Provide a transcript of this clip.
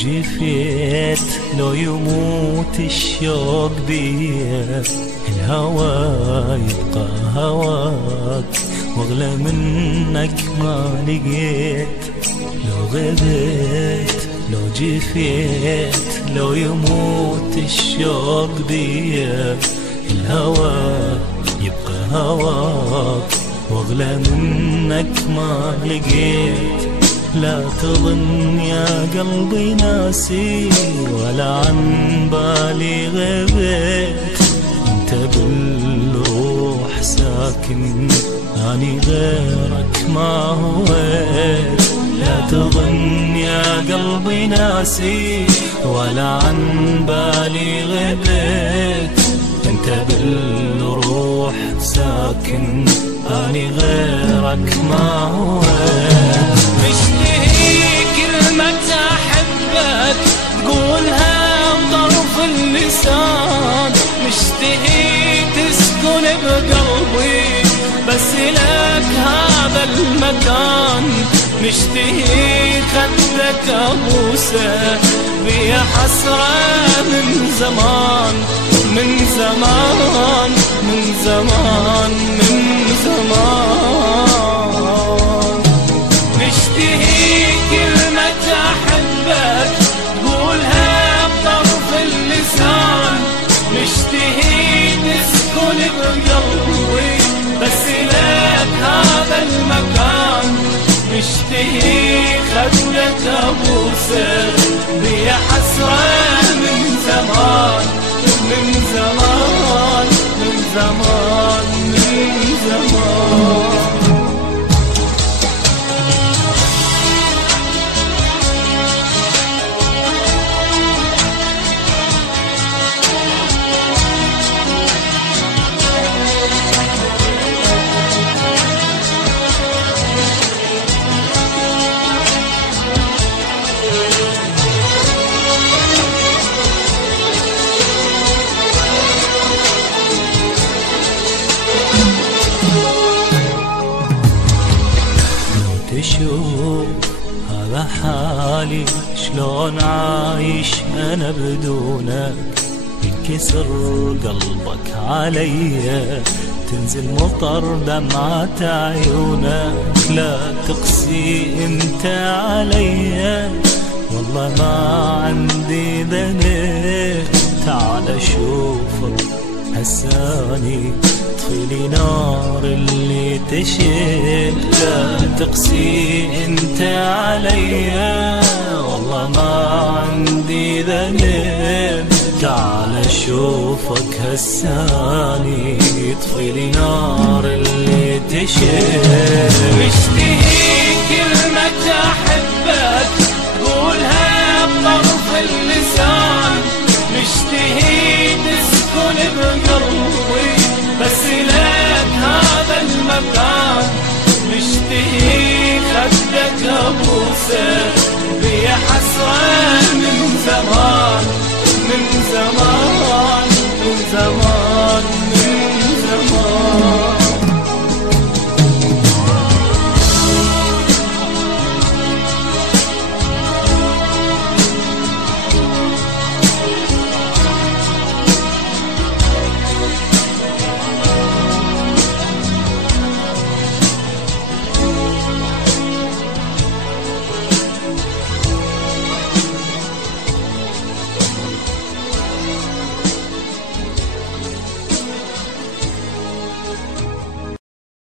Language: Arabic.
جفيت لو يموت الشوق بيا، الهوى يبقى هواك واغلى منك ما لقيت. لو غبت لو جفيت لو يموت الشوق بيا، الهوى يبقى هواك واغلى منك ما لقيت. لا تظن يا قلبي ناسي ولا عن بالي غبت، انت بالروح ساكن اني غيرك ما هويت. لا تظن يا قلبي ناسي ولا عن بالي غبت، انت بالروح ساكن اني غيرك ما هويت. مشتهي كلمة أحبك تقولها بطرف اللسان، مشتهي تسكن بقلبي بس لك هذا المكان، مشتهي خدك أبوسه بيا حسرة من زمان من زمان من زمان من زمان. مشتهي كلمة أحبك تقولها بطرف اللسان، مشتهي تسكن بقلبي بس لك هذا المكان، مشتهي خدك أبوسه بيا حسرة من زمان من زمان من زمان من زمان. تشوف هذا حالي شلون عايش أنا بدونك، ينكسر قلبك عليا تنزل مطر دمعة عيونك. لا تقسي انت عليا والله ما عندي ذنب، تعال شوفك هساني طفيلي نار اللي تشيل. لا تقسي انت عليا والله ما عندي ذنب، تعال اشوفك هساني طفيلي نار اللي تشيل. مشتهي كلمة أحبك تقولها بطرف اللسان، مشتهي تسكن بقلبي بس لك هذا المكان، مشتهي خدك أبوسه بيا حسرة من زمان من زمان